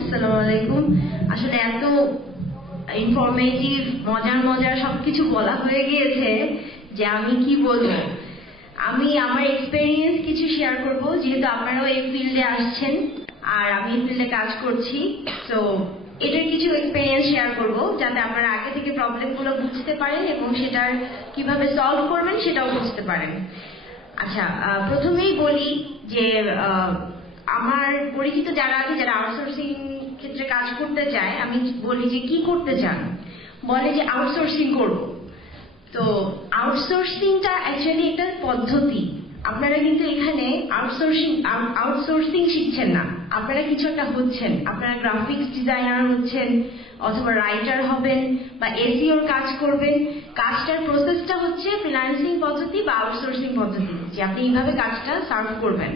আসসালামু আলাইকুম। আসলে এত ইনফরমেটিভ মজার মজার সবকিছু বলা হয়ে গিয়েছে যে আমি কি বলবো। আমি আমার এক্সপেরিয়েন্স কিছু শেয়ার করব, যেহেতু আপনারাও এই ফিল্ডে আসছেন আর আমি এই ফিল্ডে কাজ করছি। তো এটার কিছু এক্সপেরিয়েন্স শেয়ার করব যাতে আপনারা আগে থেকে প্রবলেমগুলো বুঝতে পারেন এবং সেটার কিভাবে সলভ করবেন সেটাও বুঝতে পারেন। আচ্ছা, প্রথমেই বলি যে আমার পরিচিত যারা আছে, যারা আউটসোর্সিং ক্ষেত্রে কাজ করতে চায়, আমি বলি যে কি করতে চান, বলে যে আউটসোর্সিং করব। তো আউটসোর্সিংটা অ্যাকচুয়ালি একটা পদ্ধতি। আপনারা কিন্তু এখানে আউটসোর্সিং শিখছেন না, আপনারা কিছু একটা হচ্ছেন। আপনারা গ্রাফিক্স ডিজাইনার হচ্ছেন অথবা রাইটার হবেন বা এসইওর কাজ করবেন। কাজটার প্রসেসটা হচ্ছে ফ্রিল্যান্সিং পদ্ধতি বা আউটসোর্সিং পদ্ধতি, যে আপনি এইভাবে কাজটা সার্ভ করবেন।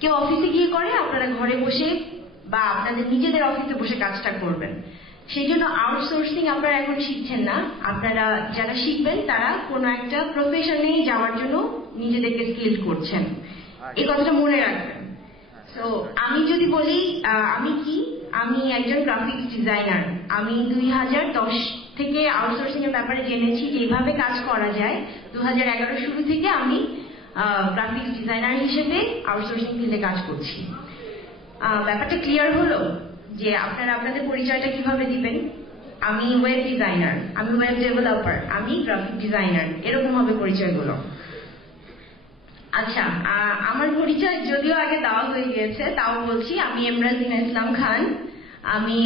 কেউ অফিসে গিয়ে করে, আপনারা ঘরে বসে বা আপনাদের নিজেদের অফিসে বসে কাজটা করবেন। সেই জন্য আউটসোর্সিং আপনারা এখন শিখছেন না। আপনারা যারা শিখবেন তারা কোনো একটা প্রফেশনে যাওয়ার জন্য নিজেদেরকে স্কিল করছেন, এই কথাটা মনে রাখবেন। তো আমি যদি বলি আমি একজন গ্রাফিক্স ডিজাইনার। আমি 2010 থেকে আউটসোর্সিং এর ব্যাপারে জেনেছি যে এইভাবে কাজ করা যায়। 2011 শুরু থেকে আমি গ্রাফিক্স ডিজাইনার হিসেবে আউটসোর্সিং ফিল্ডে কাজ করছি। ব্যাপারটা ক্লিয়ার হলো যে আপনারা আপনাদের পরিচয়টা কিভাবে দিবেন। আমি ওয়েব ডিজাইনার, আমি ওয়েব ডেভেলপার, আমি গ্রাফিক ডিজাইনার, এরকম হবে পরিচয়গুলো। আচ্ছা, আমার পরিচয় যদিও আগে দেওয়া হয়ে গিয়েছে, তাও বলছি। আমি এমরাজিনা ইসলাম খান। আমি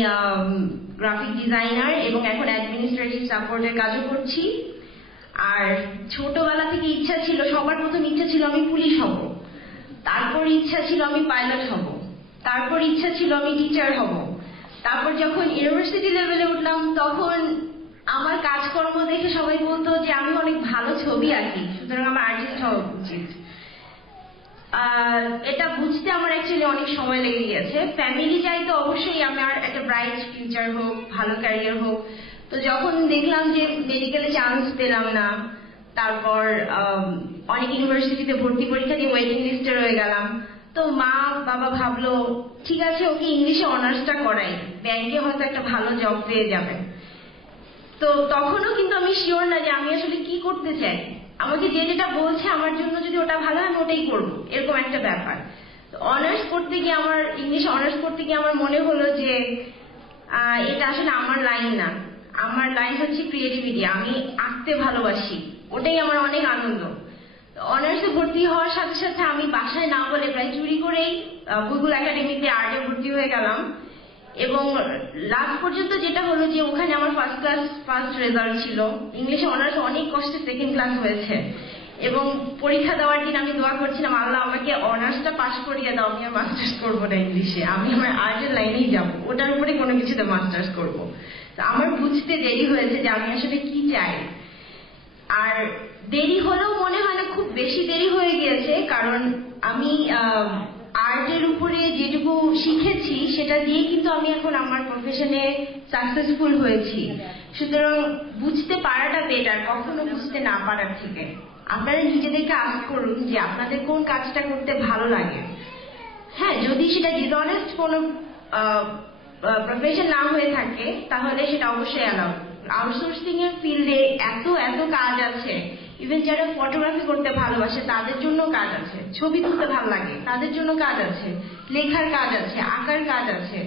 গ্রাফিক ডিজাইনার এবং এখন অ্যাডমিনিস্ট্রেটিভ সাপোর্টের কাজও করছি। আর ছোটবেলা থেকে ইচ্ছা ছিল, সবার প্রথম ইচ্ছা ছিল আমি পুলিশ হব, তারপর ইচ্ছা ছিল আমি পাইলট হব, তারপর ইচ্ছা ছিল আমি টিচার হব। তারপর যখন ইউনিভার্সিটি লেভেলে উঠলাম তখন আমার কাজকর্ম দেখে সবাই বলতো যে আমি অনেক ভালো ছবি আঁকি, সুতরাং আমার আর্টিস্ট হওয়া উচিত। এটা বুঝতে আমার অ্যাকচুয়ালি অনেক সময় লেগে গেছে। ফ্যামিলি চাইতো অবশ্যই আমার একটা ব্রাইট ফিউচার হোক, ভালো ক্যারিয়ার হোক। তো যখন দেখলাম যে মেডিকেলে চান্স পেলাম না, তারপর অনেক ইউনিভার্সিটিতে ভর্তি পরীক্ষা দিয়ে ওয়েটিং লিস্টে রয়ে গেলাম, তো মা বাবা ভাবলো ঠিক আছে ওকে ইংলিশে অনার্সটা করাই, ব্যাংকে হয়তো একটা ভালো জব পেয়ে যাবে। তো তখনও কিন্তু আমি শিওর না যে আমি আসলে কি করতে চাই। আমাকে যেটা বলছে আমার জন্য যদি ওটা ভালো হয় আমি ওটাই করবো, এরকম একটা ব্যাপার। অনার্স করতে গিয়ে আমার ইংলিশে অনার্স করতে গিয়ে আমার মনে হলো যে এটা আসলে আমার লাইন না। আমার লাইন হচ্ছে ক্রিয়েটিভিটি, আমি আঁকতে ভালোবাসি, ওটাই আমার অনেক আনন্দ। অনার্সে ভর্তি হওয়ার সাথে সাথে আমি বাসায় না বলে প্রায় চুরি করেই বুলবুল একাডেমিতে আর্টে ভর্তি হয়ে গেলাম। এবং লাস্ট পর্যন্ত যেটা হলো যে ওখানে আমার ফার্স্ট ক্লাস ফার্স্ট রেজাল্ট ছিল। ইংলিশে অনার্স অনেক কষ্টে সেকেন্ড ক্লাস হয়েছে এবং পরীক্ষা দেওয়ার দিন আমি দোয়া করছিলাম, আল্লাহ আমাকে অনার্সটা পাস করিয়ে দাও, আমি আর মাস্টার্স করবো না ইংলিশে, আমি আমার আর্টের লাইনেই যাবো, ওটার উপরে কোনো কিছুতে মাস্টার্স করবো। তো আমার বুঝতে দেরি হয়েছে যে আমি আসলে কি চাই। আর দেরি হলেও মনে হয় না খুব বেশি দেরি হয়ে গিয়েছে, কারণ আমি আর্টের উপরে যেটুকু শিখেছি সেটা দিয়ে কিন্তু আমি এখন আমার প্রফেশনে সাকসেসফুল হয়েছি। সুতরাং বুঝতে পারাটা বেটার, কখনো বুঝতে না পারার থেকে। আপনারা নিজেদেরকে আস্ক করুন যে আপনাদের কোন কাজটা করতে ভালো লাগে। হ্যাঁ, যদি সেটা ডিসঅনেস্ট কোনো প্রফেশন না হয়ে থাকে তাহলে সেটা অবশ্যই অ্যালাউ। আউটসোর্সিং এর ফিল্ডে এত এত কাজ আছে। ইভেন যারা ফটোগ্রাফি করতে ভালোবাসে তাদের জন্য কাজ আছে, ছবি তুলতে ভালো লাগে তাদের জন্য কাজ আছে, লেখার কাজ আছে, আঁকার কাজ আছে,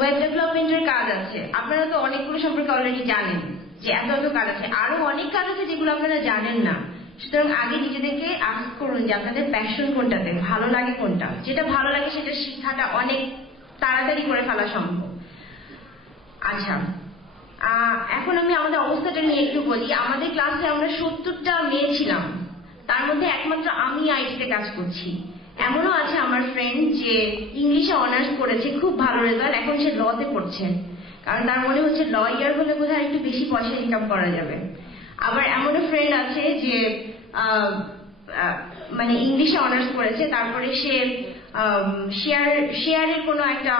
ওয়েব ডেভেলপমেন্টের কাজ আছে। আপনারা তো অনেকগুলো সম্পর্কে অলরেডি জানেন যে এত এত কাজ আছে, আরো অনেক কাজ আছে যেগুলো আপনারা জানেন না। সুতরাং আগে নিজেদেরকে আস্ক করুন যে আপনাদের প্যাশন কোনটাতে, ভালো লাগে কোনটা। যেটা ভালো লাগে সেটা শিক্ষাটা অনেক তাড়াতাড়ি করে ফেলা সম্ভব। আচ্ছা, এখন আমি আমাদের অবস্থাটা নিয়ে একটু বলি। আমাদের ক্লাসে আমরা 70টা মেয়ে ছিলাম, তার মধ্যে একমাত্র আমি আইটিতে কাজ করছি। এমনও আছে আমার ফ্রেন্ড যে ইংলিশে অনার্স করেছে, খুব ভালো রেজাল্ট, এখন সে লতে পড়ছে, কারণ তার মনে হচ্ছে লয়ার হলে বোধহয় একটু বেশি পয়সা ইনকাম করা যাবে। আবার এমনও ফ্রেন্ড আছে যে মানে ইংলিশে অনার্স করেছে, তারপরে সে শেয়ারের কোনো একটা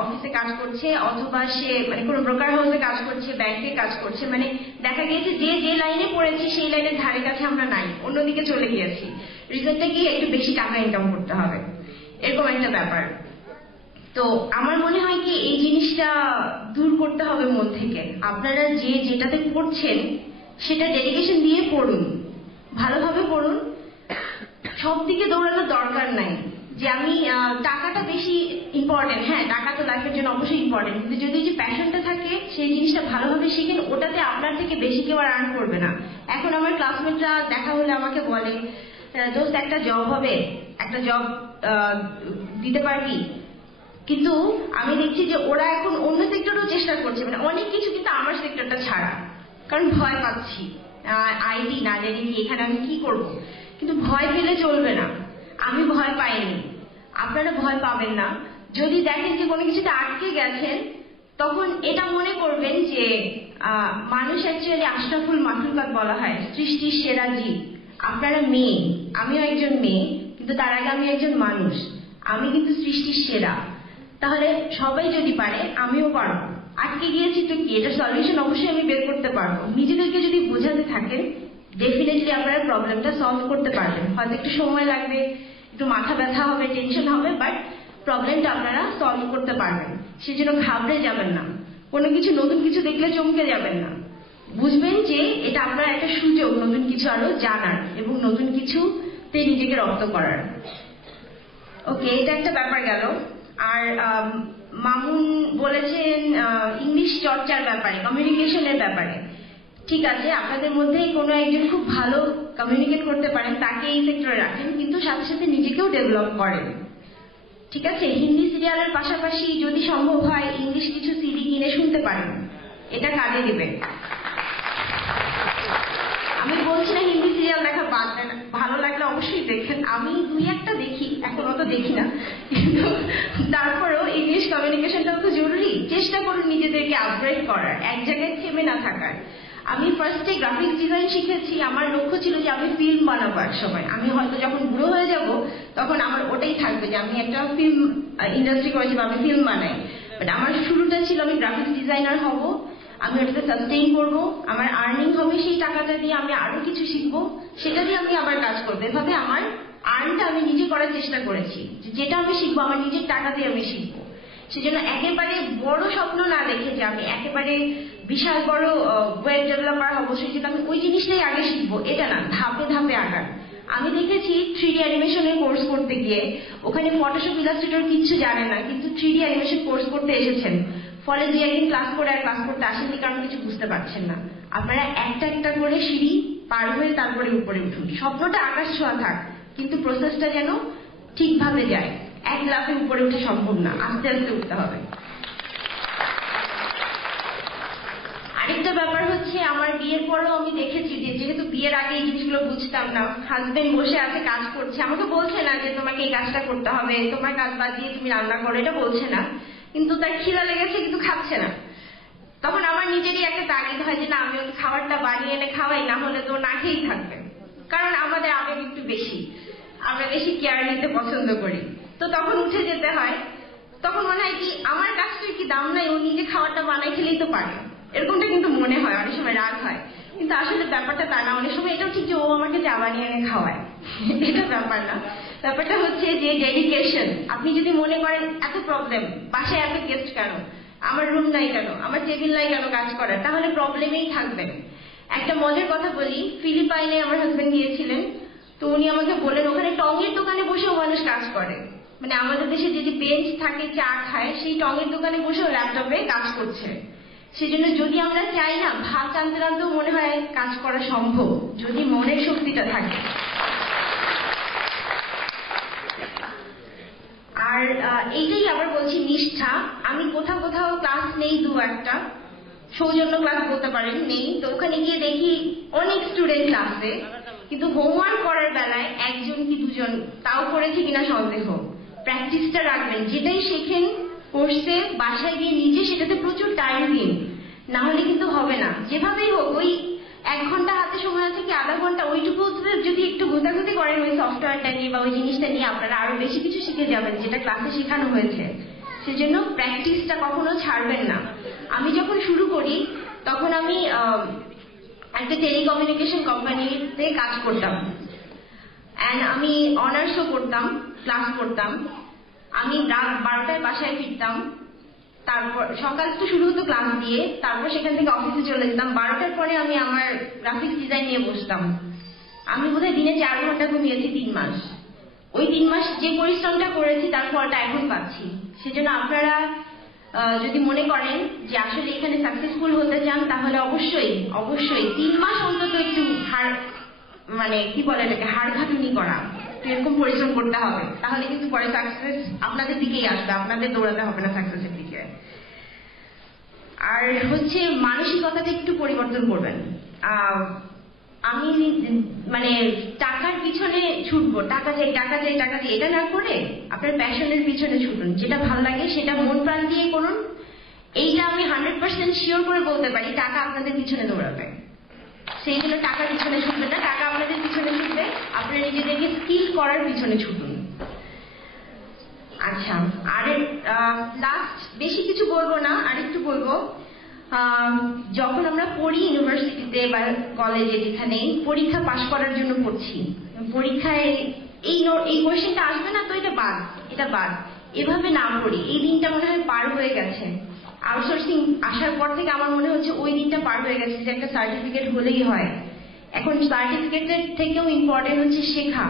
অফিসে কাজ করছে, অথবা সে মানে কোনো ব্রোকার হাউসে কাজ করছে, ব্যাংকে কাজ করছে। মানে দেখা গিয়েছে যে যে লাইনে পড়েছি সেই লাইনের ধারে কাছে আমরা নাই, অন্যদিকে চলে গিয়েছি। রিজনটা কি, একটু বেশি টাকা ইনকাম করতে হবে, এরকম একটা ব্যাপার। তো আমার মনে হয় কি এই জিনিসটা দূর করতে হবে মন থেকে। আপনারা যেটাতে পড়ছেন সেটা ডেডিকেশন দিয়ে পড়ুন, ভালোভাবে পড়ুন, সব দিকে দৌড়ানোর দরকার নাই যে আমি টাকাটা বেশি ইম্পর্টেন্ট। হ্যাঁ, টাকা তো লাইফের জন্য অবশ্যই ইম্পর্টেন্ট, কিন্তু যদি যে প্যাশনটা থাকে সেই জিনিসটা ভালোভাবে শিখেন, ওটাতে আপনার থেকে বেশি কেউ আর আর্ন করবে না। এখন আমার ক্লাসমেটরা দেখা হলে আমাকে বলে, দোস্ত একটা জব হবে, একটা জব দিতে পারবি? কিন্তু আমি দেখছি যে ওরা এখন অন্য সেক্টরেও চেষ্টা করছে, মানে অনেক কিছু, কিন্তু আমার সেক্টরটা ছাড়া, কারণ ভয় পাচ্ছি, আইডি না জানি কি এখানে আমি কি করব। কিন্তু ভয় পেলে চলবে না, আমি ভয় পাইনি, আপনারা ভয় পাবেন না। যদি দেখেন যে কোনো কিছুতে আটকে গেছেন, তখন এটা মনে করবেন যে মানুষ অ্যাকচুয়ালি আশরাফুল মাখলুকাত বলা হয়, সৃষ্টির সেরা জীব। আপনারা মেয়ে, আমিও একজন মেয়ে, কিন্তু তার আগে আমি একজন মানুষ, আমি কিন্তু সৃষ্টির সেরা। তাহলে সবাই যদি পারে আমিও পারবো। আটকে গিয়েছি তো কি, এটা সলিউশন অবশ্যই আমি বের করতে পারবো। নিজেদেরকে যদি বোঝাতে থাকেন, ডেফিনেটলি আপনারা প্রবলেমটা সলভ করতে পারবেন। হয়তো একটু সময় লাগবে, একটু মাথা ব্যথা হবে, টেনশন হবে, বাট প্রবলেমটা আপনারা সলভ করতে পারবেন। সেজন্য ঘাবড়ে যাবেন না, কোনো কিছু নতুন কিছু দেখলে চমকে যাবেন না। বুঝবেন যে এটা আপনার একটা সুযোগ নতুন কিছু আরো জানার এবং নতুন কিছুতে নিজেকে রপ্ত করার। ওকে, এটা একটা ব্যাপার গেল। আর মামুন বলেছেন ইংলিশ চর্চার ব্যাপারে, কমিউনিকেশনের ব্যাপারে। ঠিক আছে, আপনাদের মধ্যে কোনো একজন খুব ভালো কমিউনিকেট করতে পারেন, তাকে এই সেক্টরে রাখেন, কিন্তু সাথে সাথে নিজেকেও ডেভেলপ করেন। ঠিক আছে, হিন্দি সিরিয়ালের পাশাপাশি যদি সম্ভব হয় ইংলিশ কিছু সিডি কিনে শুনতে পারেন, এটা কাজে দিবে। আমি বলছি না হিন্দি সিরিয়াল দেখা বাদ দেন, ভালো লাগলে অবশ্যই দেখেন। আমি 2-1টা দেখি, এখন অত দেখি না, কিন্তু তারপরেও ইংলিশ কমিউনিকেশনটাও তো জরুরি। চেষ্টা করুন নিজেদেরকে আপগ্রেড করার, এক জায়গায় থেমে না থাকার। আমি ফার্স্টে গ্রাফিক্স ডিজাইন শিখেছি, আমার লক্ষ্য ছিল যে আমি ফিল্ম বানাবো এক সময়। আমি হয়তো যখন বুড়ো হয়ে যাব তখন আমার ওটাই থাকবে যে আমি একটা ফিল্ম ইন্ডাস্ট্রি করেছি বা আমি ফিল্ম বানাই। বাট আমার শুরুটা ছিল আমি গ্রাফিক্স ডিজাইনার হব, আমি ওটাতে সাস্টেইন করবো, আমার আর্নিং হবে, সেই টাকাটা দিয়ে আমি আরো কিছু শিখবো, সেটা দিয়ে আমি আবার কাজ করবো। এভাবে আমার আর্নটা আমি নিজে করার চেষ্টা করেছি, যেটা আমি শিখবো আমার নিজের টাকা দিয়ে আমি শিখবো। সেজন্য একেবারে বড় স্বপ্ন না দেখে যে আমি একেবারে বিশাল বড় ওয়েব ডেভেলপার হবো, সেটা আমি ওই জিনিসটাই আগে শিখবো, এটা না, ধাপে ধাপে আগান। আমি দেখেছি 3D অ্যানিমেশনের কোর্স করতে গিয়ে ওখানে ফটোশপ ইলাস্ট্রেটর কিচ্ছু জানেন না, কিন্তু 3D অ্যানিমেশন কোর্স করতে এসেছেন, ফলে 2-1 দিন ক্লাস করে আর ক্লাস করতে আসেননি কারণ কিছু বুঝতে পারছেন না। আপনারা একটা একটা করে সিঁড়ি পার হয়ে তারপরে উপরে উঠুন। স্বপ্নটা আকাশ ছোঁয়া থাক, কিন্তু প্রসেসটা যেন ঠিকভাবে যায়। এক লাফে উপরে উঠে সম্ভব না, আস্তে আস্তে উঠতে হবে। আরেকটা ব্যাপার হচ্ছে, আমার বিয়ের পরেও আমি দেখেছি যে যেহেতু বিয়ের আগে এই জিনিসগুলো বুঝতাম না, হাজবেন্ড বসে আছে কাজ করছে, আমাকে বলছে না যে তোমাকে এই কাজটা করতে হবে, তোমার কাজ বাদ দিয়ে তুমি রান্না করো, এটা বলছে না, কিন্তু তার খিদা লেগেছে কিন্তু খাচ্ছে না। তখন আমার নিজেরই একটা তাগিদ হয় যে না, আমি ওকে খাবারটা বানিয়ে এনে খাওয়াই, না হলে তো না খেয়েই থাকবে। কারণ আমাদের আবেগ একটু বেশি, আমরা বেশি কেয়ার নিতে পছন্দ করি, তো তখন উঠে যেতে হয়। তখন মনে হয় কি আমার কাজটার কি দাম নাই, ও নিজে খাবারটা বানাই খেলেই তো পারে, এরকমটা কিন্তু মনে হয়, অনেক সময় রাগ হয়। কিন্তু আসলে ব্যাপারটা তা না, অনেক সময় এটাও ঠিক যে ও আমাকে চা বানিয়ে এনে খাওয়ায়, এটা ব্যাপার না। ব্যাপারটা হচ্ছে যে ডেডিকেশন। আপনি যদি মনে করেন এত প্রবলেম, বাসায় এত গেস্ট কেন, আমার রুম নাই কেন, আমার টেবিল নাই কেন কাজ করার, তাহলে প্রবলেমেই থাকবেন। একটা মজার কথা বলি, ফিলিপাইনে আমার হাজবেন্ড গিয়েছিলেন, তো উনি আমাকে বলেন ওখানে টঙের দোকানে বসেও মানুষ কাজ করে। মানে আমাদের দেশে যে বেঞ্চ থাকে চা খায়, সেই টঙের দোকানে বসেও ল্যাপটপে কাজ করছে। সেজন্য যদি আমরা চাই না, ভাত টানতে টানতেও মনে হয় কাজ করা সম্ভব, যদি মনের শক্তিটা থাকে। আর এইটাই আবার বলছি নিষ্ঠা। আমি কোথাও কোথাও ক্লাস নেই, 2-1টা সৌজন্য ক্লাস বলতে পারেন নেই, তো ওখানে গিয়ে দেখি অনেক স্টুডেন্ট ক্লাসে, কিন্তু হোমওয়ার্ক করার বেলায় 1জন কি 2জন, তাও করেছে কিনা সন্দেহ। প্র্যাকটিসটা রাখবেন, যেটাই শেখেন কোর্সে বাসায় গিয়ে নিজে সেটাতে প্রচুর টাইম দিন, না হলে কিন্তু হবে না। যেভাবেই হোক ওই 1 ঘন্টা হাতে সময় আছে কি আধা ঘন্টা, ওইটুকু যদি একটু ঘুতাঘুতি করেন ওই সফটওয়্যারটা নিয়ে বা ওই জিনিসটা নিয়ে, আপনারা আরো বেশি কিছু শিখে যাবেন যেটা ক্লাসে শেখানো হয়েছে। সেজন্য প্র্যাকটিসটা কখনো ছাড়বেন না। আমি যখন শুরু করি তখন আমি একটা টেলিকমিউনিকেশন কোম্পানিতে কাজ করতাম, অ্যান্ড আমি অনার্সও করতাম, ক্লাস করতাম। আমি রাত 12টায় বাসায় ফিরতাম, তারপর সকাল তো শুরু হতো ক্লাস দিয়ে, তারপর সেখান থেকে অফিসে চলে যেতাম। 12টার পরে আমি আমার গ্রাফিক্স ডিজাইন নিয়ে বসতাম। আমি বোধহয় দিনে 4 ঘন্টা ঘুমিয়েছি 3 মাস। ওই 3 মাস যে পরিশ্রমটা করেছি তার ফলটা এখন পাচ্ছি। সেজন্য আপনারা যদি মনে করেন যে আসলে এখানে সাকসেসফুল হতে চান, তাহলে অবশ্যই অবশ্যই 3 মাস অন্তত একটু মানে কি বলে এটাকে হাড় খাটুনি করা, এরকম পরিশ্রম করতে হবে। তাহলে কিন্তু পরে সাকসেস আপনাদের দিকেই আসবে, আপনাদের দৌড়াতে হবে না সাকসেসের দিকে। আর হচ্ছে মানসিকতাটা একটু পরিবর্তন করবেন। আমি মানে টাকার পিছনে ছুটবো, টাকা চাই টাকা চাই টাকা চাই, এটা না করে আপনার প্যাশনের পিছনে ছুটুন। যেটা ভালো লাগে সেটা মন প্রাণ দিয়ে করুন। এইটা আমি 100% শিওর করে বলতে পারি, টাকা আপনাদের পিছনে দৌড়াবে। সেই জন্য টাকার পিছনে ছুটবে না, টাকা আপনাদের পিছনে ছুটবে। আপনারা নিজেদেরকে স্কিল করার পিছনে ছুটুন। আচ্ছা, আর লাস্ট বেশি কিছু বলবো না, আরেকটু বলবো। যখন আমরা পড়ি ইউনিভার্সিটিতে বা কলেজে, যেখানে পরীক্ষা পাশ করার জন্য পড়ছি, পরীক্ষায় এই কোয়েশ্চেনটা আসবে না তো এটা বাদ, এভাবে না পড়ি। এই দিনটা মনে হয় পার হয়ে গেছে। আউটসোর্সিং আসার পর থেকে আমার মনে হচ্ছে ওই দিনটা পার হয়ে গেছে যে একটা সার্টিফিকেট হলেই হয়। এখন সার্টিফিকেটের থেকেও ইম্পর্টেন্ট হচ্ছে শেখা।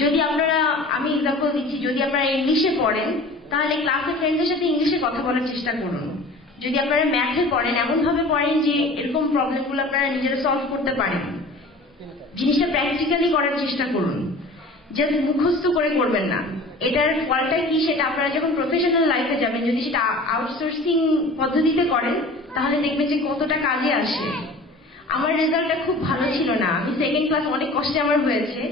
যদি আপনারা, আমি এক্সাম্পল দিচ্ছি, যদি আপনারা ইংলিশে পড়েন তাহলে ক্লাসের ফ্রেন্ডদের সাথে ইংলিশে কথা বলার চেষ্টা করুন। যদি আপনারা ম্যাথে পড়েন, এমন ভাবে পড়েন যে এরকম প্রবলেমগুলো আপনারা নিজেরা সলভ করতে পারেন। জিনিসটা প্র্যাকটিক্যালি করার চেষ্টা করুন, জাস্ট মুখস্থ করে করবেন না। এটার ফলটা কি সেটা আপনারা যখন প্রফেশনাল লাইফে যাবেন, যদি সেটা আউটসোর্সিং পদ্ধতিতে করেন, তাহলে দেখবেন যে কতটা কাজে আসে। আমার রেজাল্টটা খুব ভালো ছিল না, আমি সেকেন্ড ক্লাস অনেক কষ্টে আমার হয়েছে,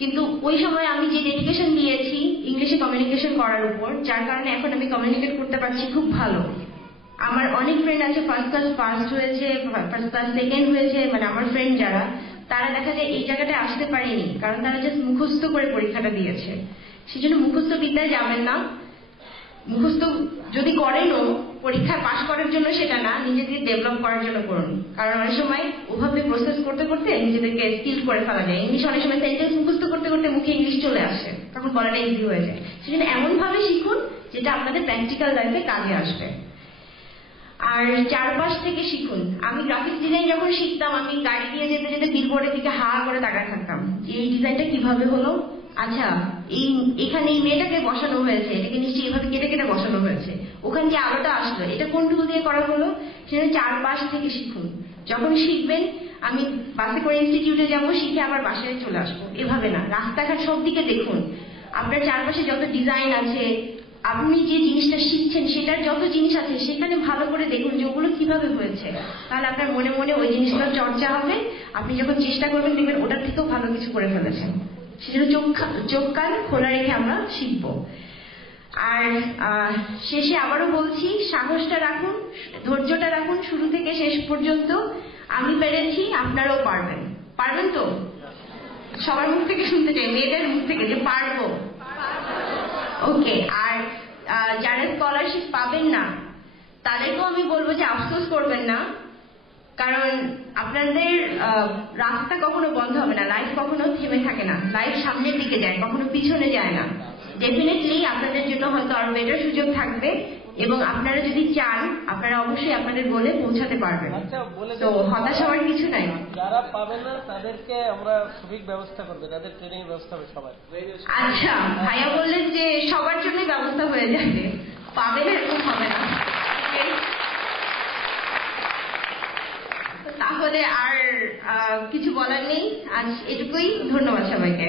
কিন্তু ওই সময় আমি যে ডেডিকেশন দিয়েছি ইংলিশে কমিউনিকেশন করার উপর, যার কারণে এখন আমি কমিউনিকেট করতে পারছি খুব ভালো। আমার অনেক ফ্রেন্ড আছে ফার্স্ট ক্লাস ফার্স্ট হয়েছে, ফার্স্ট ক্লাস সেকেন্ড হয়েছে, মানে আমার ফ্রেন্ড যারা, তারা দেখা যায় এই জায়গাটায় আসতে পারেনি, কারণ তারা জাস্ট মুখস্থ করে পরীক্ষাটা দিয়েছে। সেজন্য মুখস্থ বিদ্যায় যাবেন না। মুখস্থ যদি করেনও পরীক্ষায় পাশ করার জন্য সেটা না, নিজেদের ডেভেলপ করার জন্য করুন। কারণ অনেক সময় ওভাবে প্রসেস করতে করতে নিজেদেরকে স্কিল করে ফেলা যায়। ইংলিশ অনেক সময় সেন্টেন্স মুখস্থ করতে করতে মুখে ইংলিশ চলে আসে, তখন বলাটা ইজি হয়ে যায়। সেজন্য এমন ভাবে শিখুন যেটা আপনাদের প্র্যাকটিক্যাল লাইফে কাজে আসবে। আর চারপাশ থেকে শিখুন। আমি গ্রাফিক্স ডিজাইন যখন শিখতাম, আমি গাড়ি দিয়ে যেতে যেতে বিলবোর্ডের দিকে হা করে তাকায় থাকতাম যে এই ডিজাইনটা কিভাবে হলো। আচ্ছা, এখানে এই মেয়েটাকে বসানো হয়েছে, এটাকে নিশ্চয়ই এভাবে কেটে কেটে বসানো হয়েছে। ওখান দিয়ে আলোটা আসলো, এটা কোন টুল দিয়ে করা হলো। সেটা চারপাশ থেকে শিখুন। যখন শিখবেন, আমি বাসে করে ইনস্টিটিউটে যাবো, শিখে আবার বাসায় চলে আসবো, এভাবে না। রাস্তাঘাট সব দিকে দেখুন। আপনার চারপাশে যত ডিজাইন আছে, আপনি যে জিনিসটা শিখছেন সেটার যত জিনিস আছে, সেখানে ভালো করে দেখুন যে ওগুলো কিভাবে হয়েছে। তাহলে আপনার মনে মনে ওই জিনিসগুলোর চর্চা হবে। আপনি যখন চেষ্টা করবেন, দেখবেন ওটার থেকেও ভালো কিছু করে ফেলেছেন। সেজন্য চোখ কান খোলা রেখে আমরা শিখবো। আর শেষে আবারও বলছি, সাহসটা রাখুন, ধৈর্যটা রাখুন শুরু থেকে শেষ পর্যন্ত। আমি পেরেছি, আপনারাও পারবেন। পারবেন তো? সবার মুখ থেকে শুনতে চাই, মেয়েদের মুখ থেকে, যে পারবো। ওকে। আর যারা স্কলারশিপ পাবেন না, তাদেরকেও আমি বলবো যে আফসোস করবেন না, কারণ আপনাদের রাস্তা কখনো বন্ধ হবে না। লাইফ কখনো থেমে থাকে না, লাইফ সামনের দিকে যায়, কখনো পিছনে যায় না। ডেফিনেটলি আপনাদের জন্য হয়তো আরো বেটার সুযোগ থাকবে, এবং আপনারা যদি চান, আপনারা অবশ্যই আপনাদের গোলে পৌঁছাতে পারবেন। তো হতাশ হওয়ার কিছু নাই। যারা পাবে না তাদেরকে আমরা সঠিক ব্যবস্থা করবো, তাদের ট্রেনিং ব্যবস্থা হবে সবাই। আচ্ছা, ভাইয়া বললেন যে সবার জন্য ব্যবস্থা হয়ে যাবে, পাবে না এরকম হবে না। তাহলে আর কিছু বলার নেই, আজ এটুকুই। ধন্যবাদ সবাইকে।